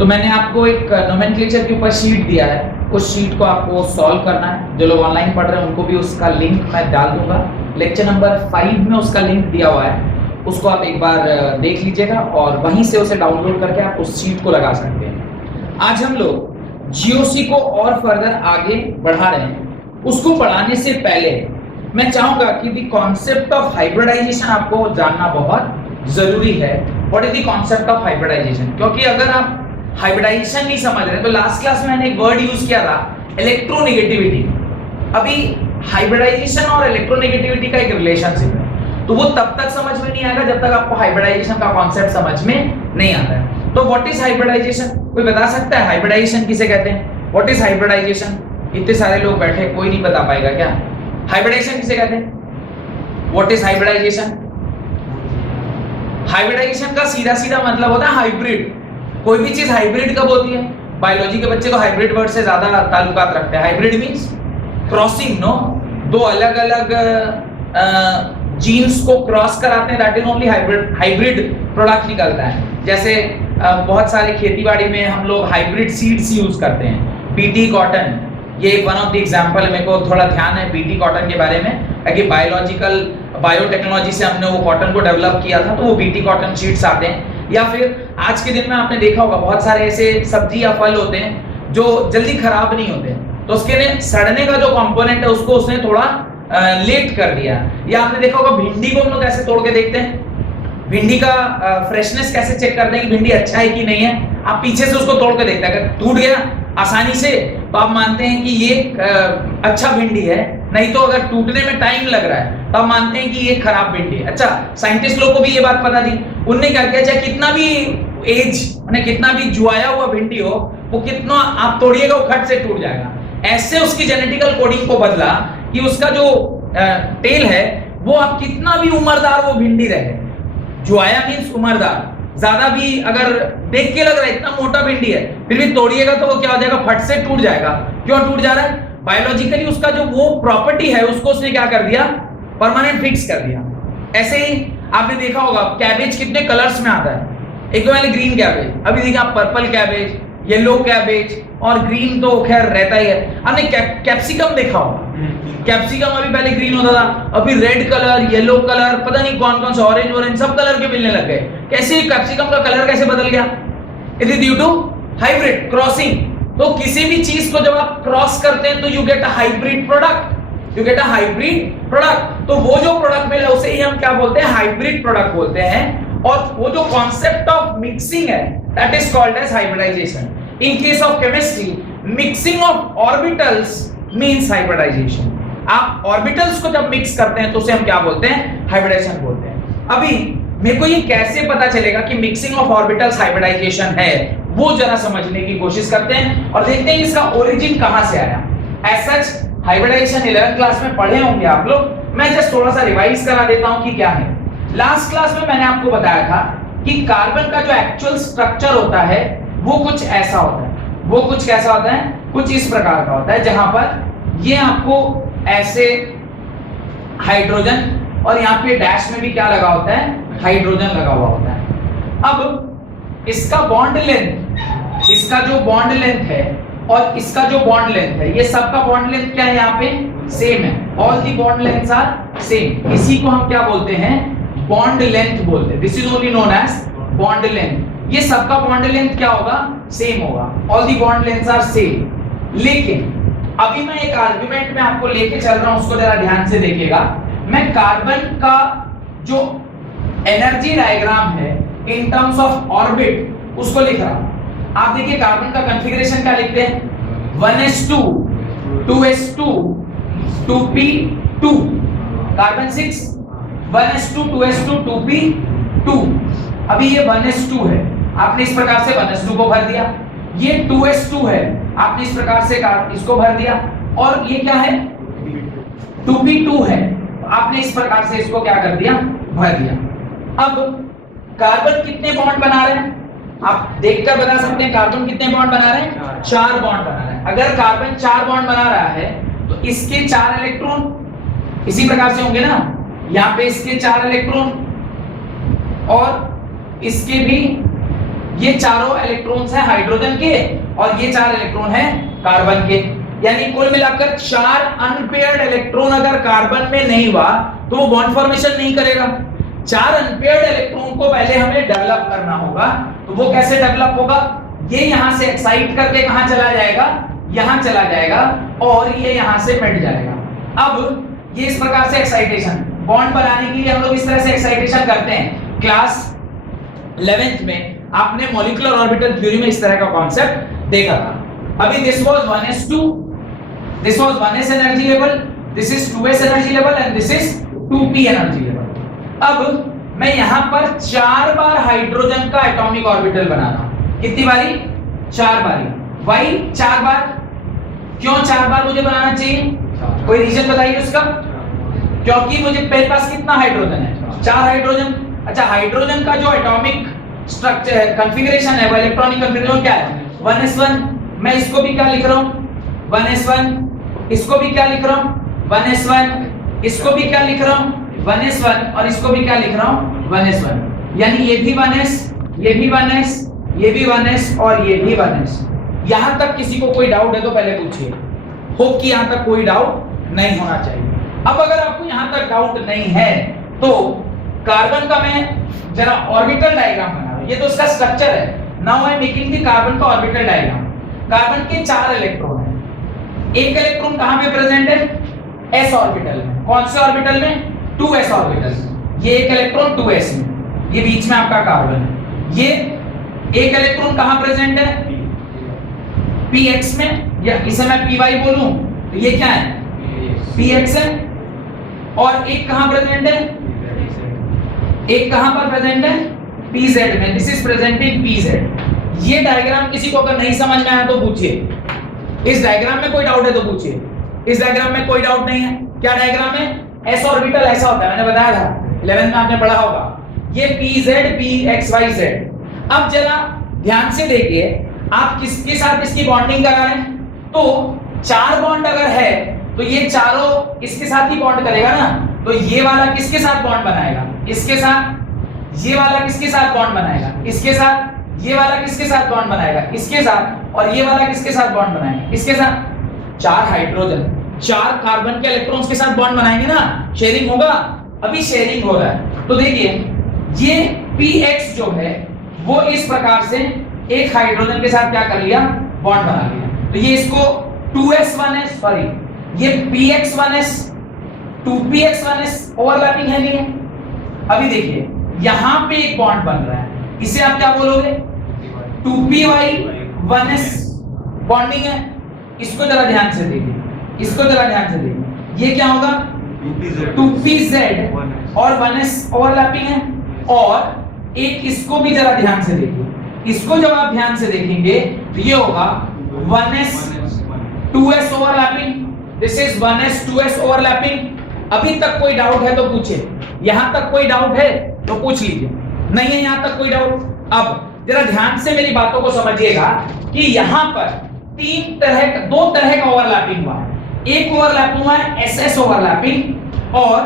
तो मैंने आपको एक नोमेनक्लेचर के ऊपर शीट दिया है, उस शीट को आपको सॉल्व करना है। जो लोग ऑनलाइन पढ़ रहे हैं उनको भी उसका लिंक मैं डाल दूंगा। लेक्चर नंबर 5 में उसका लिंक दिया हुआ है, उसको आप एक बार देख लीजिएगा और वहीं से उसे डाउनलोड करके आप उस शीट को लगा सकते हैं। आज हम लोग जीओसी को और फर्दर आगे बढ़ा रहे हैं। उसको बढ़ाने से पहले मैं चाहूंगा कि द कॉन्सेप्ट ऑफ हाइब्रिडाइजेशन आपको जानना बहुत जरूरी है। What is the concept of hybridization? क्योंकि अगर आप हाइब्रिडाइजेशन नहीं समझ रहे, तो लास्ट क्लास में मैंने एक वर्ड यूज किया था, इलेक्ट्रोनेगेटिविटी। अभी हाइब्रिडाइजेशन और इलेक्ट्रोनेगेटिविटी का एक रिलेशनशिप है, तो वो तब तक समझ में नहीं आएगा जब तक आपको हाइब्रिडाइजेशन का कॉन्सेप्ट समझ में नहीं आता है। तो व्हाट इज हाइब्रिडाइजेशन? कोई बता सकता है हाइब्रिडाइजेशन किसे कहते हैं? What is hybridization? इतने सारे लोग बैठे, कोई नहीं बता पाएगा क्या हाइब्रिडाइजेशन किसे कहते हैं? What is hybridisation? हाइब्रिडाइजेशन का सीधा सीधा मतलब होता है हाइब्रिड। कोई भी चीज हाइब्रिड कब होती है? बायोलॉजी के बच्चे तो हाइब्रिड वर्ड से ज्यादा ताल्लुकात रखते हैं। Hybrid means crossing, no? दो अलग अलग जीन्स को क्रॉस कराते हैं, that is only hybrid product निकलता है। जैसे बहुत सारे खेतीबाड़ी में हम लोग हाइब्रिड सीड्स यूज करते हैं। बीटी कॉटन, ये वन ऑफ द एग्जांपल है। मेरे को थोड़ा ध्यान है बीटी कॉटन के बारे में, कि बायोटेक्नोलॉजी से हमने वो कॉटन को डेवलप किया था, तो वो बीटी कॉटन सीड्स आते हैं। या फिर आज के दिन में आपने देखा होगा बहुत सारे ऐसे सब्जी या फल होते हैं जो जल्दी खराब नहीं होते, तो उसके लिए सड़ने का जो कंपोनेंट है उसको उसने थोड़ा लेट कर दिया। या आपने देखा होगा भिंडी को हम लोग कैसे तोड़ के देखते हैं, भिंडी का फ्रेशनेस कैसे चेक करते हैं कि भिंडी अच्छा है कि नहीं है? आप पीछे से उसको तोड़ के देखते हैं, अगर टूट गया आसानी से तो आप मानते हैं कि ये अच्छा भिंडी है, नहीं तो अगर टूटने में टाइम लग रहा है तो आप मानते हैं कि ये खराब भिंडी है। अच्छा, साइंटिस्ट लोग को भी ये बात पता थी, उनने क्या किया, चाहे कितना भी एज माने कितना भी जुआया हुआ भिंडी हो, वो कितना आप तोड़िएगा वो खट से टूट जाएगा। ऐसे उसकी जेनेटिकल कोडिंग को बदला कि उसका जो टेल है वो आप कितना भी उम्रदार वो भिंडी रहे, जुआया मींस उम्रदार, ज्यादा भी अगर देख के लग रहा है इतना मोटा भिंडी है, फिर भी तोड़िएगा तो वो क्या हो जाएगा, फट से टूट जाएगा। क्यों टूट जा रहा है? बायोलॉजिकली उसका जो वो प्रॉपर्टी है उसको उसने क्या कर दिया, परमानेंट फिक्स कर दिया। ऐसे ही आपने देखा होगा कैबेज कितने कलर्स में आता है। एक तो पहले ग्रीन कैबेज, अभी देखिए आप पर्पल कैबेज, येलो कैबेज और ग्रीन तो खैर रहता ही है। आपने कैप्सिकम देखा होगा, कैप्सिकम अभी पहले ग्रीन होता था, अभी रेड कलर, येलो कलर, पता नहीं कौन कौन सा, ऑरेंज सब कलर के मिलने लग गए। कैसे कैप्सिकम का कलर कैसे बदल गया? It is due to hybrid crossing. तो किसी भी चीज को जब आप क्रॉस करते हैं तो you get a hybrid product, you get a hybrid product. तो वो जो प्रोडक्ट मिला उसे ही हम क्या बोलते हैं, हाइब्रिड प्रोडक्ट बोलते हैं। और वो जो कॉन्सेप्ट ऑफ मिक्सिंग है that is called as hybridization. In case of chemistry, mixing of orbitals means hybridization. आप ऑर्बिटल्स को जब मिक्स करते हैं तो उसे हम क्या बोलते हैं, हाइब्रिडाइजेशन बोलते हैं। अभी मेरे को ये कैसे पता चलेगा कि मिक्सिंग ऑफ ऑर्बिटल्स हाइब्रिडाइजेशन है, वो जरा समझने की कोशिश करते हैं और देखते हैं इसका ओरिजिन कहां से आया। As such hybridisation 11th class में पढ़े होंगे आप लोग, मैं जस्ट थोड़ा सा रिवाइज करा देता हूं कि क्या है। लास्ट क्लास में मैंने आपको बताया था कि कार्बन का जो एक्चुअल स्ट्रक्चर होता है वो कुछ ऐसा होता है। वो कुछ कैसा होता है? कुछ इस प्रकार का होता है, जहां पर ये आपको ऐसे हाइड्रोजन और यहाँ पे डैश में भी क्या लगा होता है, हाइड्रोजन लगा हुआ होता है। अब इसका बॉन्ड लेंथ, इसका जो बॉन्ड लेंथ है और इसका जो बॉन्ड लेंथ है, ये सबका बॉन्ड लेंथ क्या है, यहाँ पे सेम है। All the bond lengths are same. इसी को हम क्या बोलते हैं, बॉन्ड लेंथ बोलते हैं। This is only known as bond length. ये सबका बॉन्ड लेंथ क्या होगा, सेम होगा। All the bond lengths are same. लेकिन अभी मैं एक आर्गुमेंट में आपको लेके चल रहा हूं, उसको जरा ध्यान से देखिएगा। मैं कार्बन का जो एनर्जी डायग्राम है इन टर्म्स ऑफ ऑर्बिट उसको लिख रहा हूं। आप देखिए कार्बन का कॉन्फ़िगरेशन क्या लिखते हैं, 1s2 2s2 2p2। Carbon 6 1s2 2s2 2p2। अभी ये 1s2 है, आपने इस प्रकार से 1s2 को भर दिया। ये 2s2 है, आपने इस प्रकार से इसको भर दिया। और ये क्या है, 2p2 है, आपने इस प्रकार से इसको क्या कर दिया, भर दिया। अब कार्बन कितने बॉन्ड बना रहे हैं, आप देखकर बता सकते हैं कार्बन कितने बॉन्ड बना रहे हैं, 4 बॉन्ड बना रहे हैं। अगर कार्बन 4 बॉन्ड बना रहा है तो इसके 4 इलेक्ट्रॉन इसी प्रकार से होंगे ना, यहाँ पे इसके 4 इलेक्ट्रॉन और इसके भी ये चारों इलेक्ट्रॉन्स हैं हाइड्रोजन के और ये 4 इलेक्ट्रॉन हैं कार्बन के। यानी कुल मिलाकर 4 अनपेयर्ड इलेक्ट्रॉन अगर कार्बन में नहीं हुआ तो वो बॉन्ड फॉर्मेशन नहीं करेगा। 4 अनपेयर्ड इलेक्ट्रॉन को पहले हमें डेवलप करना होगा। तो वो कैसे डेवलप होगा? ये यहां से एक्साइट करके कहां चला जाएगा? यहां चला जाएगा और ये यहां से मिट जाएगा। अब ये इस प्रकार से एक्साइटेशन बॉन्ड बनाने के लिए हम लोग इस तरह से एक्साइटेशन करते हैं। क्लास 11th में आपने मॉलिक्यूलर ऑर्बिटल थ्योरी में इस तरह का कॉन्सेप्ट देखा था। अभी this was 1s2, this was 1s energy level, this is 2s energy level and this is 2p energy level. अब मैं यहां पर 4 बार हाइड्रोजन का एटॉमिक ऑर्बिटल बना रहा हूं। कितनी बारी? 4 बारी। वाई 4 बार? क्यों 4 बार मुझे बनाना चाहिए? कोई रीजन बताइए उसका। क्योंकि मुझे मेरे पास कितना हाइड्रोजन है? 4 हाइड्रोजन। अच्छा, हाइड्रोजन का जो एटॉमिक स्ट्रक्चर है, कॉन्फ़िगरेशन है, वो इलेक्ट्रॉनिक कॉन्फ़िगरेशन क्या है? 1s1। मैं इसको भी क्या लिख रहा हूं? 1s1। इसको भी क्या लिख रहा हूं? 1s1। इसको भी क्या लिख रहा हूं? 1s1 और इसको भी क्या लिख रहा हूं? 1s1। यानी ये भी 1s, ये भी 1s, ये भी 1s और ये भी 1s। यहां तक किसी को कोई डाउट है तो पहले पूछिए। होप कि यहां तक कोई डाउट नहीं होना चाहिए। अब अगर आपको यहां तक डाउट नहीं है तो कार्बन का मैं जरा ऑर्बिटल डायग्राम बना रहा हूं। ये तो उसका स्ट्रक्चर है। Now I am making the carbon का ऑर्बिटल डायग्राम। कार्बन के 4 इलेक्ट्रॉन हैं। एक इलेक्ट्रॉन कहां पे प्रेजेंट है? s ऑर्बिटल में। कौन से ऑर्बिटल में? 2s orbital. ये एक इलेक्ट्रॉन 2s में, ये बीच में आपका कार्बन है। ये एक इलेक्ट्रॉन कहां प्रेजेंट है? px में, या इसे मैं py बोलूं तो ये क्या है? px है। और एक कहां प्रेजेंट है? एक कहां पर प्रेजेंट है? pz में। This is present in pz। ये डायग्राम किसी को अगर नहीं समझ में आया तो पूछिए। इस डायग्राम में कोई डाउट है तो पूछिए। इस डायग्राम में कोई डाउट नहीं है। क्या डायग्राम है? s ऑर्बिटल ऐसा होता है, मैंने बताया था 11th में आपने पढ़ा होगा। ये pz pxyz। अब जरा ध्यान से देखिए, आप किसके साथ इसकी बॉन्डिंग करा रहे हैं? तो 4 बॉन्ड अगर है तो ये चारों इसके साथ ही बॉन्ड करेगा ना। तो ये वाला किसके साथ बॉन्ड बनाएगा? इसके साथ। ये वाला किसके साथ बॉन्ड बनाएगा? इसके साथ। ये वाला किसके साथ बॉन्ड बनाएगा? इसके साथ। और ये वाला किसके साथ बॉन्ड बनाएगा? इसके साथ। 4 हाइड्रोजन 4 कार्बन के इलेक्ट्रॉन्स के साथ बॉन्ड बनाएंगे ना, शेयरिंग होगा। अभी शेयरिंग हो रहा है। तो देखिए ये px जो है वो इस प्रकार से एक हाइड्रोजन के साथ क्या कर लिया? बॉन्ड बना लिया। तो ये इसको 2s1s, सॉरी ये px1s 2px1s ओवरलैपिंग है नहीं है? अभी देखिए यहां पे एक बॉन्ड बन रहा है, इसे आप क्या बोलोगे? 2py1s बॉन्डिंग है। इसको जरा ध्यान से देखिए, इसको जरा ध्यान से देखिए। ये क्या होगा? 2pz और 1s ओवरलैपिंग है। और एक इसको भी जरा ध्यान से देखिए। इसको जब आप ध्यान से देखेंगे तो ये होगा 1s 2s overlapping. This is 1s 2s overlapping. अभी तक कोई डाउट है तो पूछिए। यहां तक कोई डाउट है तो पूछ लीजिए। नहीं है यहां तक कोई डाउट? अब जरा ध्यान से मेरी बातों को समझिएगा कि यहां पर 2 तरह का ओवरलैपिंग हुआ है। एक ओवरलैपिंग हुआ है ss ओवरलैपिंग और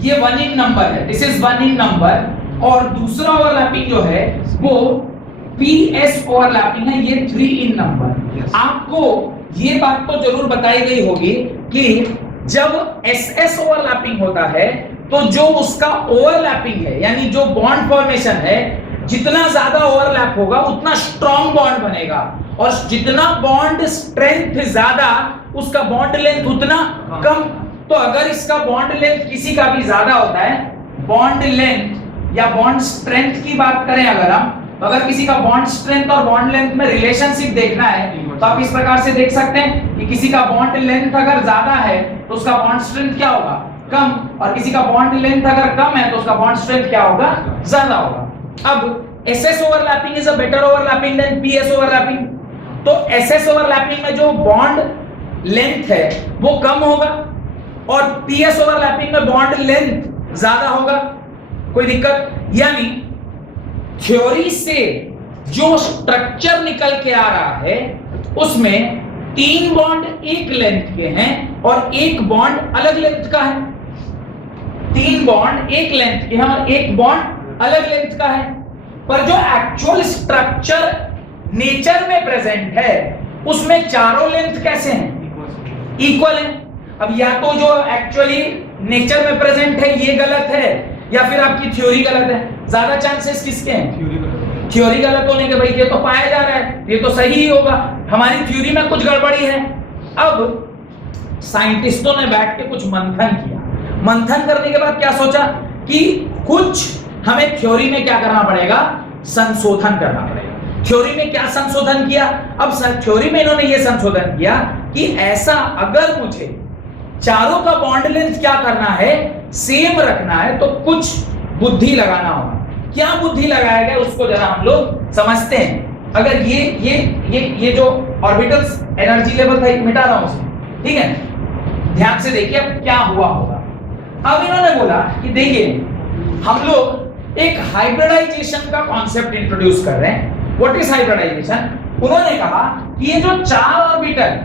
ये 1 इन नंबर है। This is 1 in number. और दूसरा ओवरलैपिंग जो है वो ps ओवरलैपिंग है, ये 3 इन नंबर। आपको ये बात तो जरूर बताई गई होगी कि जब ss ओवरलैपिंग होता है तो जो उसका ओवरलैपिंग है यानी जो बॉन्ड फॉर्मेशन है, जितना ज्यादा ओवरलैप होगा उतना स्ट्रॉन्ग बॉन्ड बनेगा। और जितना बॉन्ड स्ट्रेंथ ज्यादा उसका बॉन्ड लेंथ उतना कम। तो अगर इसका बॉन्ड लेंथ किसी का भी ज्यादा होता है, बॉन्ड लेंथ या बॉन्ड स्ट्रेंथ की बात करें अगर हम, अगर किसी का बॉन्ड स्ट्रेंथ और बॉन्ड लेंथ में रिलेशनशिप देखना है तो आप इस प्रकार से देख सकते हैं कि किसी का बॉन्ड लेंथ अगर ज्यादा है तो उसका बॉन्ड स्ट्रेंथ क्या होगा? कम। और किसी का बॉन्ड लेंथ अगर कम है तो उसका बॉन्ड स्ट्रेंथ क्या होगा? ज्यादा होगा। अब ss overlapping is a better overlapping than ps overlapping. तो ss ओवरलैपिंग में जो बॉन्ड लेंथ है वो कम होगा और ps ओवरलैपिंग में बॉन्ड लेंथ ज्यादा होगा। कोई दिक्कत? यानी थ्योरी से जो स्ट्रक्चर निकल के आ रहा है उसमें 3 बॉन्ड एक लेंथ के हैं और एक बॉन्ड अलग लेंथ का है। 3 बॉन्ड एक लेंथ के हैं और एक बॉन्ड अलग लेंथ का है। पर जो एक्चुअल स्ट्रक्चर नेचर में प्रेजेंट है उसमें चारों लेंथ कैसे हैं? इक्वल है। अब या तो जो एक्चुअली नेचर में प्रेजेंट है ये गलत है या फिर आपकी थ्योरी गलत है। ज्यादा चांसेस किसके हैं? थ्योरी गलत होने के। भाई ये तो पाया जा रहा है, ये तो सही ही होगा, हमारी थ्योरी में कुछ गड़बड़ी है। अब साइंटिस्टों ने बैठ के कुछ मंथन किया। मंथन करने के बाद क्या सोचा कि कुछ हमें थ्योरी में क्या करना पड़ेगा? संशोधन करना पड़ेगा। थ्योरी में क्या संशोधन किया? अब थ्योरी में इन्होंने ये संशोधन किया कि ऐसा अगर मुझे चारों का बॉन्ड लेंथ क्या करना है? सेम रखना है, तो कुछ बुद्धि लगाना होगा। क्या बुद्धि लगाया गया उसको जरा हम लोग समझते हैं। अगर ये जो ऑर्बिटल्स एनर्जी लेवल था मिटा रहा हूं उसमें, ठीक है, ध्यान से देखिए अब क्या हुआ होगा। अब इन्होंने बोला कि देखिए हम लोग एक हाइब्रिडाइजेशन का कॉन्सेप्ट इंट्रोड्यूस कर रहे हैं। What is hybridization? उन्होंने कहा कि ये जो चार ऑर्बिटल,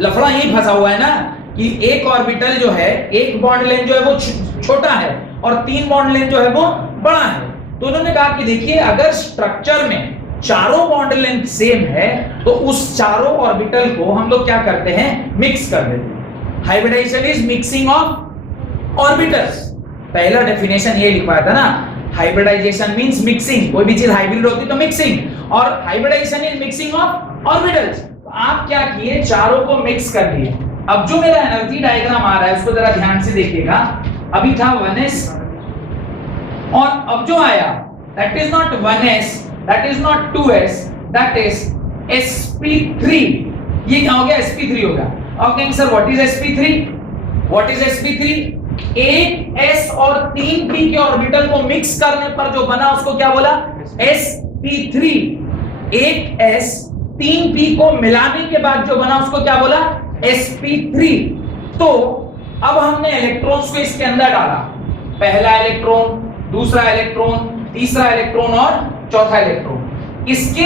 लफड़ा यही फंसा हुआ है ना कि एक ऑर्बिटल जो है, एक बॉन्ड लेंथ जो है वो छोटा है और तीन बॉन्ड लेंथ जो है वो बड़ा है। तो उन्होंने कहा कि देखिए अगर स्ट्रक्चर में चारों बॉन्ड लेंथ सेम है तो उस चारों ऑर्बिटल को हम लोग क्या करते हैं? मिक्स कर देते हैं। Hybridization is mixing of orbitals. पहला डेफिनेशन ये लिखवाया था ना, हाइब्रिडाइजेशन मींस मिक्सिंग। कोई भी चीज हाइब्रिड होती तो मिक्सिंग, और hybridization is mixing of orbitals. तो आप क्या किए? चारों को मिक्स कर दिए। अब जो मेरा एनर्जी डायग्राम आ रहा है उसको जरा ध्यान से देखिएगा। अभी था 1s और अब जो आया that is not 1s, that is not 2s, that is sp3। ये क्या हो गया? sp3 हो गया। Okay sir, what is sp3? What is sp3? एक s और तीन p के ऑर्बिटल को मिक्स करने पर जो बना उसको क्या बोला? sp3। एक s तीन p को मिलाने के बाद जो बना उसको क्या बोला? sp3। तो अब हमने इलेक्ट्रॉन्स को इसके अंदर डाला, पहला इलेक्ट्रॉन, दूसरा इलेक्ट्रॉन, तीसरा इलेक्ट्रॉन और चौथा इलेक्ट्रॉन। इसके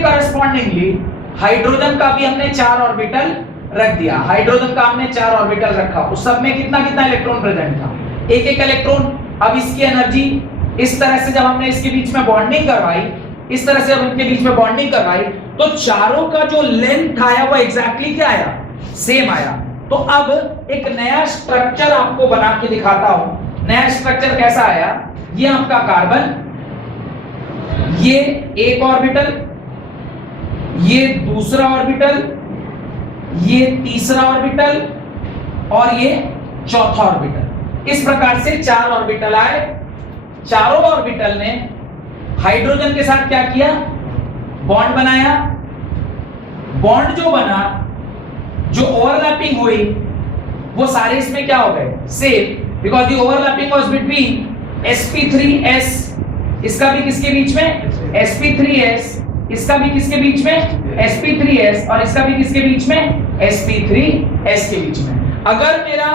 करस्पॉन्डिंगली हाइड्रोजन का भी हमने चार ऑर्बिटल रख दिया। हाइड्रोजन का हमने चार ऑर्बिटल रखा, उस सब में कितना कितना इलेक्ट्रॉन प्रेजेंट था? एक एक इलेक्ट्रॉन। अब इसकी एनर्जी इस तरह से जब हमने इसके बीच में बॉन्डिंग करवाई, इस तरह से जब इनके बीच में बॉन्डिंग करवाई तो चारों का जो लेंथ आया वो एग्जैक्टली क्या आया? सेम आया। तो अब एक नया स्ट्रक्चर आपको बना के दिखाता हूं। नया स्ट्रक्चर कैसा आया? ये आपका कार्बन, ये एक ऑर्बिटल, ये दूसरा ऑर्बिटल, ये तीसरा ऑर्बिटल और ये चौथा ऑर्बिटल। इस प्रकार से चार ऑर्बिटल आए। चारों ऑर्बिटल ने हाइड्रोजन के साथ क्या किया? बॉन्ड बनाया। बॉन्ड जो बना, जो ओवरलैपिंग हुई, वो सारे इसमें क्या हो गए? Same, because the overlapping was between sp3s, इसका भी किसके बीच में? sp3s, इसका भी किसके बीच में? sp3s, और इसका भी किसके बीच में? sp3s के बीच में। अगर मेरा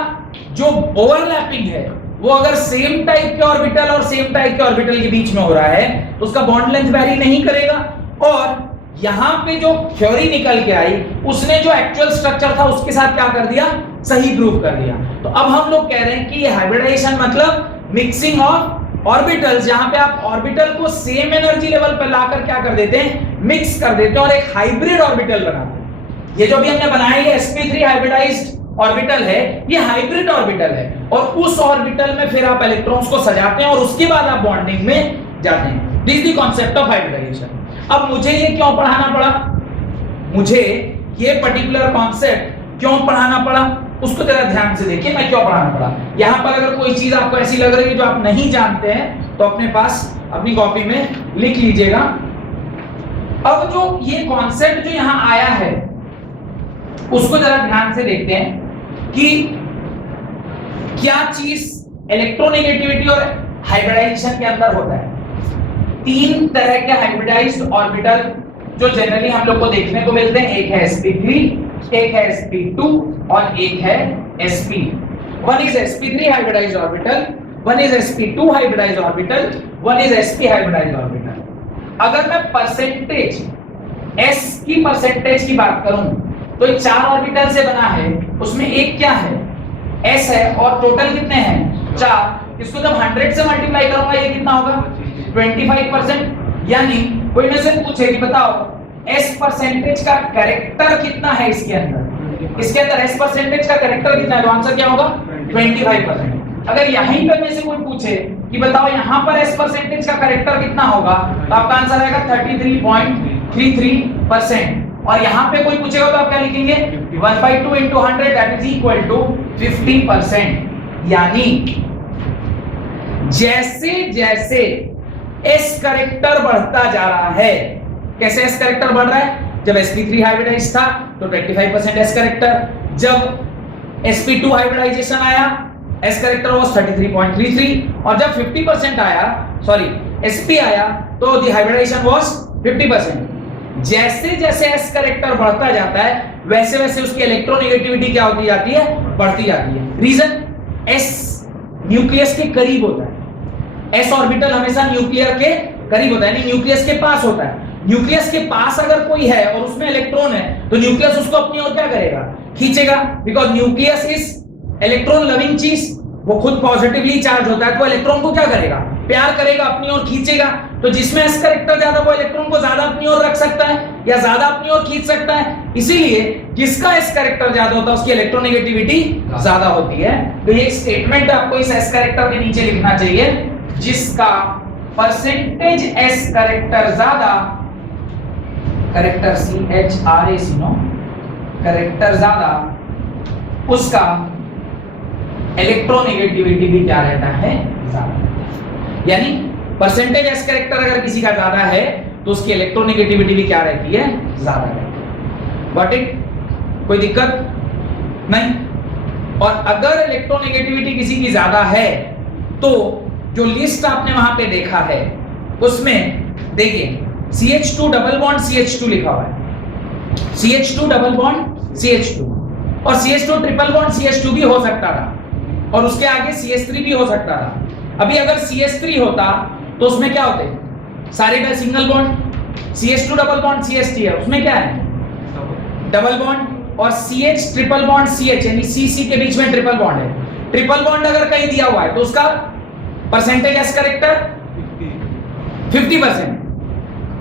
जो ओवरलैपिंग है वो अगर सेम टाइप के ऑर्बिटल और सेम टाइप के ऑर्बिटल के बीच में हो रहा है तो उसका बॉन्ड लेंथ वेरी नहीं करेगा। और यहां पे जो थ्योरी निकल के आई उसने जो एक्चुअल स्ट्रक्चर था उसके साथ क्या कर दिया? सही प्रूव कर दिया। तो अब हम लोग कह रहे हैं कि ये हाइब्रिडाइजेशन मतलब मिक्सिंग ऑफ ऑर्बिटल्स, जहां पे आप ऑर्बिटल को सेम एनर्जी लेवल पर लाकर क्या कर देते हैं? मिक्स कर देते हैं और एक हाइब्रिड ऑर्बिटल बनाते हैं। ये जो भी हमने बनाया है sp3 हाइब्रिडाइज्ड ऑर्बिटल है, ये हाइब्रिड ऑर्बिटल है और उस ऑर्बिटल में फिर आप इलेक्ट्रॉन्स को सजाते हैं और उसके बाद आप बॉन्डिंग में जाते हैं। This is the concept of hybridization. अब मुझे ये क्यों पढ़ाना पड़ा? मुझे ये पर्टिकुलर कॉन्सेप्ट क्यों पढ़ाना पड़ा उसको जरा ध्यान से देखिए। मैं क्यों पढ़ाना पड़ा? यहां पर अगर कोई चीज आपको ऐसी लग रही है जो आप नहीं जानते हैं तो अपने पास अपनी कॉपी में लिख लीजिएगा। अब जो ये कॉन्सेप्ट जो यहां आया है उसको जरा ध्यान से देखते हैं कि क्या चीज इलेक्ट्रोनेगेटिविटी और हाइब्रिडाइजेशन के अंदर होता है। तीन तरह के हाइब्रिडाइज्ड ऑर्बिटल जो जनरली हम लोग को देखने को मिलते हैं, एक है sp3, एक है sp2 और एक है sp। One is sp3 hybridised orbital, one is sp2 hybridised orbital, one is sp hybridised orbital. अगर मैं परसेंटेज s की परसेंटेज की बात करूं तो ये चार ऑर्बिटल से बना है, उसमें एक क्या है? s है और टोटल कितने हैं? चार। इसको जब 100 से मल्टीप्लाई करूंगा ये कितना होगा 25%। यानी कोई मेरे से पूछे कि बताओ s परसेंटेज का कैरेक्टर कितना है इसके अंदर, इसके अंदर s परसेंटेज का कैरेक्टर कितना है, तो आंसर क्या होगा 25%। अगर यहीं पर में से कोई पूछे कि बताओ यहाँ पर s परसेंटेज का कैरेक्टर कितना होगा, तो आपका आंसर आएगा 33.33%। और यहाँ पे कोई पूछेगा तो आप क्या लिखेंगे 1/2 into 100 that is equal to 50%। यानी जैसे जैसे s कैरेक्टर बढ़ता जा रहा है, कैसे s कैरेक्टर बढ़ रहा है, जब sp3 हाइब्रिडाइज था तो 25% s कैरेक्टर, जब sp2 हाइब्रिडाइजेशन आया s कैरेक्टर वाज 33.33, और जब 50% आया, सॉरी sp आया तो द हाइब्रिडाइजेशन वाज 50%। जैसे जैसे s कैरेक्टर बढ़ता जाता है वैसे वैसे उसकी इलेक्ट्रोनेगेटिविटी क्या होती जाती है, बढ़ती जाती है। रीजन s न्यूक्लियस के करीब होता है, s ऑर्बिटल हमेशा न्यूक्लियर के करीब होता है, यानी न्यूक्लियस के पास होता है। न्यूक्लियस के पास अगर कोई है और उसमें इलेक्ट्रॉन है तो न्यूक्लियस उसको अपनी ओर क्या करेगा, खींचेगा, because nucleus is electron loving चीज, वो खुद पॉजिटिवली चार्ज होता है तो इलेक्ट्रॉन को क्या करेगा, प्यार करेगा, अपनी ओर खींचेगा। तो जिसमें s कैरेक्टर ज्यादा वो इलेक्ट्रॉन को ज्यादा अपनी ओर रख सकता है या ज्यादा अपनी ओर खींच सकता है। इसीलिए जिसका s कैरेक्टर ज्यादा होता है उसकी इलेक्ट्रोनेगेटिविटी ज्यादा होती है। तो ये स्टेटमेंट आपको इस s कैरेक्टर के नीचे लिखना चाहिए, जिसका परसेंटेज s कैरेक्टर ज्यादा, कैरेक्टर CHRAC नो, कैरेक्टर ज्यादा, उसका इलेक्ट्रोनेगेटिविटी भी क्या रहता है, ज्यादा। यानी परसेंटेज s कैरेक्टर अगर किसी का ज्यादा है तो उसकी इलेक्ट्रोनेगेटिविटी भी क्या रहती है, ज्यादा रहती है। Got it? कोई दिक्कत नहीं? और अगर इलेक्ट्रोनेगेटिविटी किसी की ज्यादा है तो जो लिस्ट आपने वहां पे देखा है उसमें देखिए CH2 डबल बॉन्ड CH2 लिखा हुआ है, CH2 डबल बॉन्ड CH2, और CH2 ट्रिपल बॉन्ड CH2 भी हो सकता था, और उसके आगे CH3 भी हो सकता था। अभी अगर CH3 होता तो उसमें क्या होते, सारे का single bond, CH2 double bond CH3 है, उसमें क्या है डबल बॉन्ड, और CH ट्रिपल बॉन्ड CH यानी CC के बीच में ट्रिपल बॉन्ड है। ट्रिपल बॉन्ड अगर कहीं दिया हुआ है तो उसका परसेंटेज s कैरेक्टर 50%।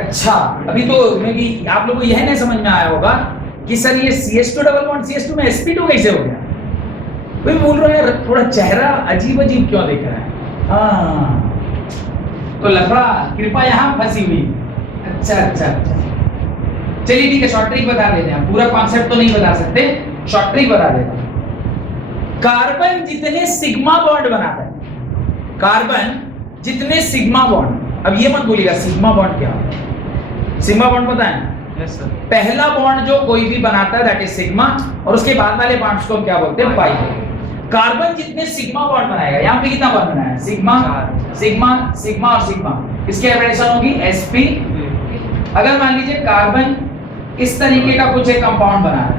अच्छा, अभी तो मे बी आप लोगों को यह नहीं समझ में आया होगा कि सर ये CH2 डबल बॉन्ड CH2 में sp2 कैसे हो गया। कोई बोल रहा है थोड़ा चेहरा अजीब अजीब क्यों दिख रहा है, हाँ तो लफड़ा कृपा यहाँ फंसी हुई। अच्छा अच्छा अच्छा, चलिए ठीक है, शॉर्ट ट्रिक बता देते हैं, पूरा कॉन्सेप्ट तो नहीं बता सकते, शॉर्ट ट्रिक बता देता हूं। कार्बन जितने सिग्मा बॉन्ड बनाता है, कार्बन जितने सिग्मा बॉन्ड, अब ये मत बोलिएगा सिग्मा बॉन्ड क्या होता है, सिग्मा बॉन्ड पता है? Yes sir. पहला बॉन्ड जो कोई भी बनाता है दैट इज सिग्मा, और उसके बाद वाले बॉन्ड्स को क्या बोलते हैं, पाई। कार्बन जितने सिग्मा बॉन्ड बनाएगा, यहाँ पे कितना बॉन्ड बनाया है, सिग्मा सिग्मा सिग्मा और सिग्मा, इसकी हाइब्रिडेशन होगी sp। अगर मान लीजिए कार्बन इस तरीके का कुछ एक कंपाउंड बना रहा है,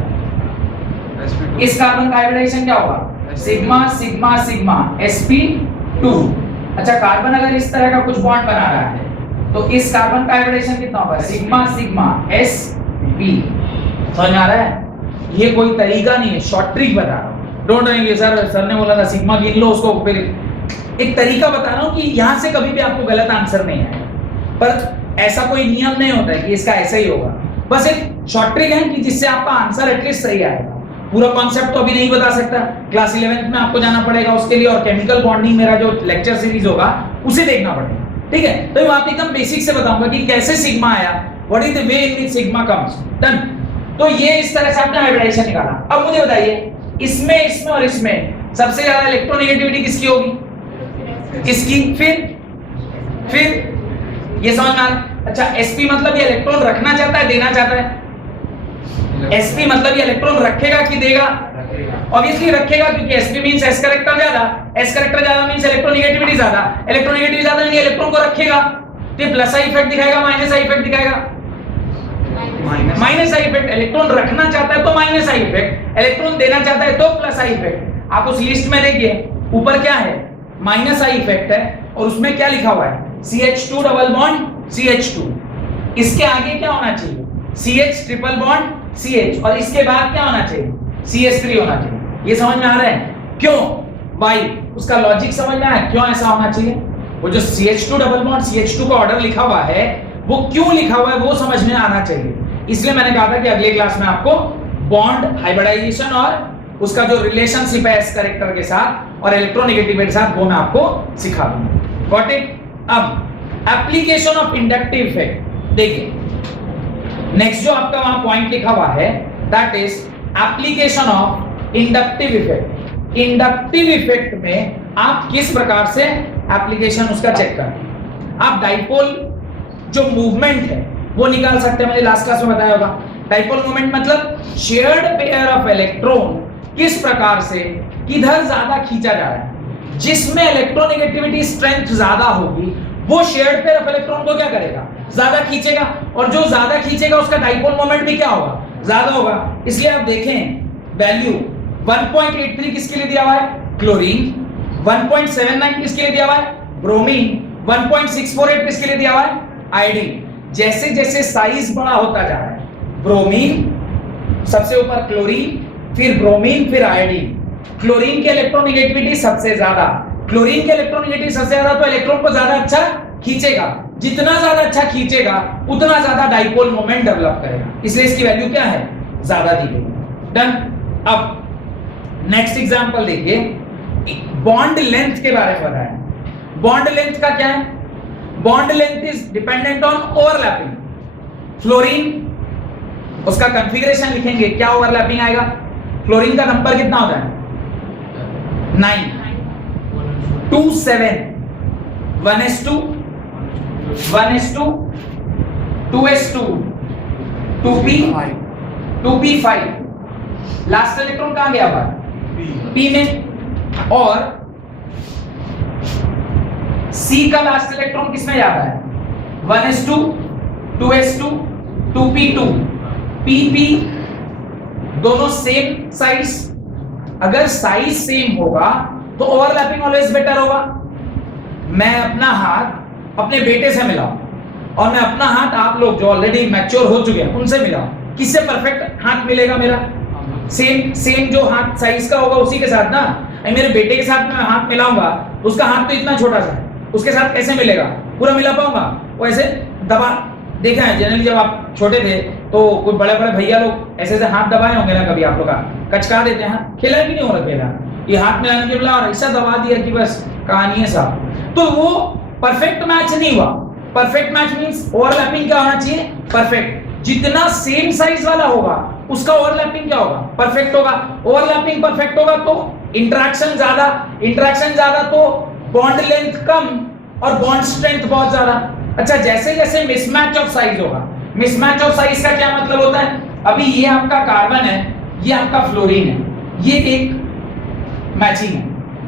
इस कार्बन का हाइब्रिडेशन क्या होगा, सिग्मा सिग्मा सिग्मा sp2। अच्छा, कार्बन अगर इस तरह का कुछ बॉन्ड बना रहा है तो इस कार्बन का हाइब्रिडेशन कितना होगा, सिग्मा सिग्मा sp। समझ आ रहा है? ये कोई तरीका नहीं है, शॉर्ट ट्रिक बता रहा हूँ। डोंट रहेंगे सर ने बोला था सिग्मा गिन लो उसको, फिर एक तरीका बता रहा हूँ कि यहाँ से कभी भी आपको गलत आंसर नहीं आएगा, पर ऐसा कोई नियम नहीं होता है कि इसका ऐसा ही होगा, बस एक शॉर्ट ट्रिक है कि जिससे आपका आंसर एटलीस्ट सही आएगा। पूरा कॉन्सेप्ट तो अभी नहीं बता सकता, क्लास 11th में आपको जाना पड़ेगा उसके लिए, और केमिकल बॉन्डिंग मेरा जो लेक्चर सीरीज होगा उसे देखना पड़ेगा, ठीक है? तो मैं आपको एकदम बेसिक से बताऊंगा कि कैसे सिग्मा आया, what is the way in which sigma comes. Done. तो ये इस तरह से आपने हाइब्रिडेशन निकाला। अब मुझे बताइए इसमें इसमें और इसमें सबसे ज्यादा इलेक्ट्रोनेगेटिविटी किसकी होगी, किसकी, फिर ये समझ में आ रहा? अच्छा, sp मतलब ये इलेक्ट्रॉन रखना चाहता है, देना चाहता है, sp मतलब ये इलेक्ट्रॉन रखेगा कि देगा, ऑब्वियसली रखेगा, क्योंकि sp मींस s कैरेक्टर ज्यादा, s कैरेक्टर ज्यादा मींस इलेक्ट्रोनेगेटिविटी ज्यादा, इलेक्ट्रोनेगेटिविटी ज्यादा यानी इलेक्ट्रॉन को रखेगा, तो ये प्लस आई इफेक्ट दिखाएगा, माइनस आई इफेक्ट दिखाएगा, माइनस आई इफेक्ट। इलेक्ट्रॉन रखना चाहता है तो माइनस आई इफेक्ट, इलेक्ट्रॉन देना चाहता है तो प्लस आई इफेक्ट। आप उस लिस्ट में देखिए ऊपर क्या है, माइनस आई इफेक्ट है, और उसमें क्या लिखा हुआ है, CH2 डबल बॉन्ड CH2। इसके आगे क्या होना चाहिए, CH ट्रिपल बॉन्ड CH, और इसके बाद क्या होना चाहिए, CH3 होना चाहिए। ये समझ में आ रहा है क्यों? वाई उसका लॉजिक समझ में आया क्यों ऐसा होना चाहिए? वो जो CH2 डबल बॉन्ड CH2 का ऑर्डर लिखा हुआ है वो क्यों लिखा हुआ है वो समझ में आना चाहिए। इसलिए मैंने कहा था कि अगले क्लास में आपको बॉन्ड हाइब्रिडाइजेशन और उसका जो रिलेशनशिप है s कैरेक्टर के साथ और इलेक्ट्रोनेगेटिविटी के साथ वो मैं आपको सिखा दूंगा। Got it? अब एप्लीकेशन ऑफ इंडक्टिव इफेक्ट देखिए, नेक्स्ट जो आपका वहां पॉइंट लिखा हुआ है that is application of inductive effect. Inductive effect में आप किस प्रकार से एप्लीकेशन उसका चेक करते? आप डाइपोल जो मूवमेंट है वो निकाल सकते हैं। मैंने लास्ट क्लास में बताया होगा डाइपोल मूवमेंट मतलब शेयर्ड पेयर ऑफ इलेक्ट्रॉन किस प्रकार से किधर ज्यादा खींचा जा रहा है, जिसमें इलेक्ट्रोनेगेटिविटी स्ट्रेंथ ज्यादा होगी वो शेयर्ड पेयर ऑफ इलेक्ट्रॉन को क्या करेगा, ज्यादा खींचेगा, और जो ज्यादा खींचेगा उसका डाइपोल मोमेंट भी क्या होगा, ज्यादा होगा। इसलिए आप देखें वैल्यू 1.83 किसके लिए दिया हुआ है, क्लोरीन, 1.79 किसके लिए दिया हुआ है, ब्रोमीन, 1.648 किसके लिए दिया हुआ है, आयोडीन। जैसे जैसे साइज बड़ा होता जा रहा है, ब्रोमीन सबसे ऊपर, क्लोरीन, फिर ब्रोमीन, फिर आयोडीन। क्लोरीन के इलेक्ट्रोनेगेटिविटी सबसे ज्यादा, क्लोरीन के इलेक्ट्रोनेगेटिविटी सबसे ज्यादा, तो इलेक्ट्रॉन को ज्यादा अच्छा खींचेगा। जितना ज्यादा अच्छा खींचेगा उतना ज्यादा डाइपोल मोमेंट डेवलप करेगा, इसलिए इसकी वैल्यू क्या है, ज्यादा दी गई। डन। अब नेक्स्ट एग्जांपल देखिए, बॉन्ड लेंथ के बारे में बताया। बॉन्ड लेंथ का क्या है, bond length is dependent on overlapping. Fluorine उसका कॉन्फ़िगरेशन लिखेंगे, क्या ओवरलैपिंग आएगा, फ्लोरीन का नंबर कितना होता है, 9, 2, 7, 1s2, 1s2, 2s2, 2p, 2p5। Last electron कहां गया हुआ, p में, और c का लास्ट इलेक्ट्रॉन किसमें जाता है, 1s2, 2s2, 2p2, pp दोनों सेम साइज। अगर साइज सेम होगा तो ओवरलैपिंग ऑलवेज बेटर होगा। मैं अपना हाथ अपने बेटे से मिलाऊं और मैं अपना हाथ आप लोग जो ऑलरेडी मैच्योर हो चुके हैं उनसे मिलाऊं, किससे परफेक्ट हाथ मिलेगा मेरा, सेम जो हाथ साइज का होगा उसी के साथ ना। मेरे बेटे के साथ मैं हाथ मिलाऊंगा, उसका हाथ तो इतना छोटा सा है, उसके साथ कैसे मिलेगा, पूरा मिला पाऊंगा, वो ऐसे दबा। देखा है जनरली जब आप छोटे थे तो कोई बड़े बड़े भैया लोग ऐसे ऐसे हाथ दबाए होंगे ना, कभी आप लोग का कचका देते हैं, खेला भी नहीं हो रहा, ये हाथ मिलाने के लिए और ऐसा दबा दिया कि बस कहानी है साहब। तो वो परफेक्ट मैच नहीं हुआ। परफेक्ट मैच मींस ओवरलैपिंग क्या होना चाहिए, परफेक्ट। जितना सेम साइज वाला होगा उसका ओवरलैपिंग क्या होगा, परफेक्ट होगा। ओवरलैपिंग परफेक्ट होगा तो इंटरेक्शन ज्यादा, इंटरेक्शन ज्यादा तो बॉन्ड लेंथ कम और बॉन्ड स्ट्रेंथ बहुत ज्यादा। अच्छा, जैसे जैसे मिसमैच ऑफ साइज होगा, मिसमैच ऑफ साइज का क्या मतलब होता है, अभी ये आपका कार्बन है, ये आपका फ्लोरीन है, ये एक मैचिंग है,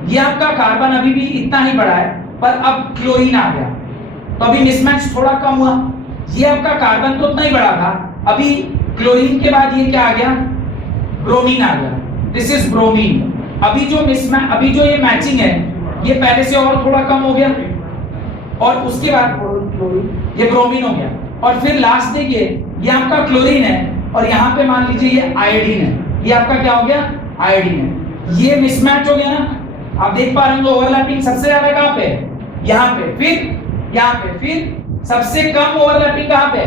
ये आपका कार्बन अभी भी इतना ही बड़ा है पर अब क्लोरीन आ गया तो अभी मिसमैच थोड़ा कम हुआ। ये आपका कार्बन तो उतना ही बड़ा था, अभी क्लोरीन के बाद ये क्या आ गया, ब्रोमीन आ गया, दिस इज ब्रोमीन। अभी जो मिसमैच, अभी जो ये मैचिंग है ये पहले से और थोड़ा कम हो गया और उसके बाद ये ब्रोमीन हो गया, और फिर लास्ट देखिए ये आपका क्लोरीन है और यहाँ पे मान लीजिए ये आयोडीन है, ये आपका क्या हो गया, आयोडीन है। ये मिसमैच हो गया ना, आप देख पा रहे हो ओवरलैपिंग सबसे ज्यादा कहाँ पे, यहाँ पे, फिर यहाँ पे, फिर सबसे कम ओवरलैपिंग कहाँ पे,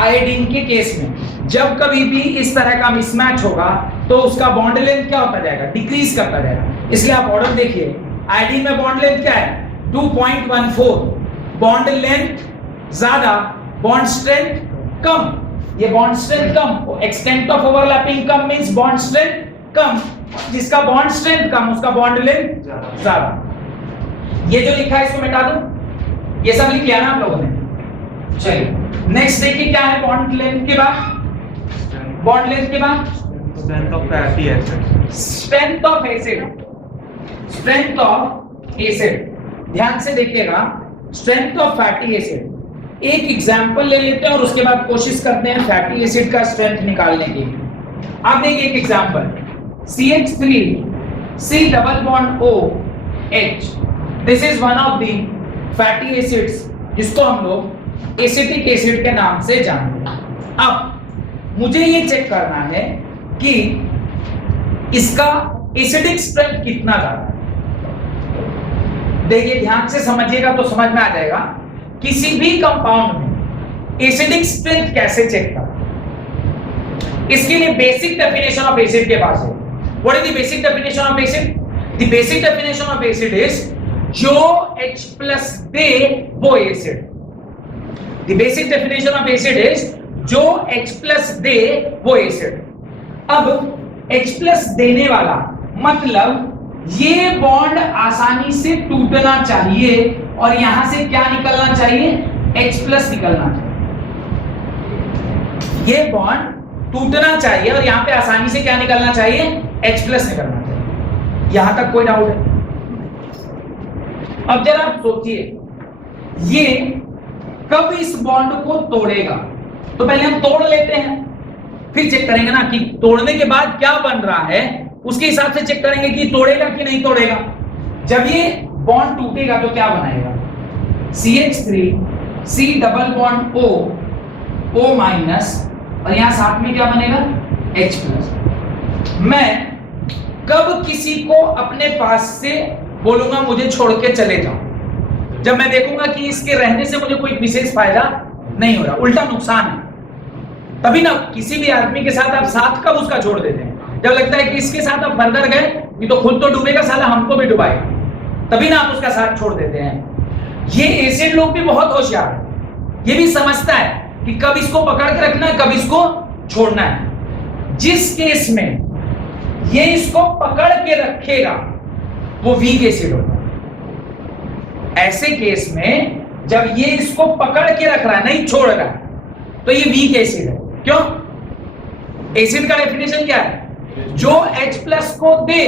आयोडीन के केस में। जब कभी भी इस तरह का मिसमैच होगा तो उसका बॉन्ड लेंथ क्या होता जाएगा, डिक्रीज करता जाएगा। इसलिए आप ऑर्डर देखिए, आयोडीन में बॉन्ड लेंथ क्या है, 2.14, बॉन्ड लेंथ ज्यादा, बॉन्ड स्ट्रेंथ कम। ये बॉन्ड स्ट्रेंथ कम, एक्सटेंट ऑफ ओवरलैपिंग कम मींस बॉन्ड स्ट्रेंथ कम। जिसका बॉन्ड स्ट्रेंथ कम उसका बॉन्ड लेंथ ज्यादा। ये जो लिखा है इसको मिटा दो, ये सब लिख लिया ना आप लोगों ने। चलिए नेक्स्ट देखिए क्या है बॉन्ड लेंथ के बाद, बॉन्ड लेंथ के बाद strength of fatty acid, strength of acid, strength of acid. ध्यान से देखिएगा, स्ट्रेंथ ऑफ फैटी एसिड। एक एग्जांपल ले लेते हैं और उसके बाद कोशिश करते हैं फैटी एसिड का स्ट्रेंथ निकालने की। आप देखिए एक example, CH3 C double bond OH, this is one of the fatty acids जिसको हम लोग एसिटिक एसिड के नाम से जानते हैं। अब मुझे ये चेक करना है कि इसका एसिडिक स्ट्रेंथ कितना ज्यादा है। देखिए ध्यान से समझिएगा तो समझ में आ जाएगा। किसी भी कंपाउंड में एसिडिक स्ट्रेंथ कैसे चेक करना, इसके लिए बेसिक डेफिनेशन ऑफ एसिड के पास है। What is the basic definition of acid? The basic definition of acid is जो H+ दे वो acid. The basic definition of acid is जो H+ दे वो एसिड। अब H+ देने वाला मतलब ये बॉन्ड आसानी से टूटना चाहिए और यहां से क्या निकलना चाहिए? H+ निकलना चाहिए। ये बॉन्ड टूटना चाहिए और यहां पे आसानी से क्या निकलना चाहिए? H+ निकलना चाहिए। यहां तक कोई डाउट है? अब जरा आप सोचिए ये कब इस बॉन्ड को तोड़ेगा। तो पहले हम तोड़ लेते हैं, फिर चेक करेंगे ना कि तोड़ने के बाद क्या बन रहा है, उसके हिसाब से चेक करेंगे कि तोड़ेगा कि नहीं तोड़ेगा। जब ये बॉन्ड टूटेगा तो क्या बनाएगा? CH3 C double bond O O minus और यहां साथ में क्या बनेगा? H+। मैं कब किसी को अपने पास से बोलूंगा मुझे छोड़ के चले जाओ? जब मैं देखूंगा कि इसके रहने से मुझे कोई विशेष फायदा नहीं हो रहा, उल्टा नुकसान है। तभी ना किसी भी आदमी के साथ आप साथ कब उसका छोड़ देते हैं? जब लगता है कि इसके साथ आप बंदर गए, ये तो खुद तो डूबेगा, साला हमको भी डुबाएगा, तभी ना आप उसका साथ छोड़ देते हैं। ये एसिड लोग भी बहुत होशियार है, ये भी समझता है कि कब इसको पकड़ के रखना है, कब इसको छोड़ना है। जिस केस में ये इसको पकड़ के रखेगा वो वीक एसिड होगा। ऐसे केस में जब ये इसको पकड़ के रख रहा है, नहीं छोड़ रहा, तो ये वीक एसिड है। क्यों? एसिड का डेफिनेशन क्या है? जो H+ को दे,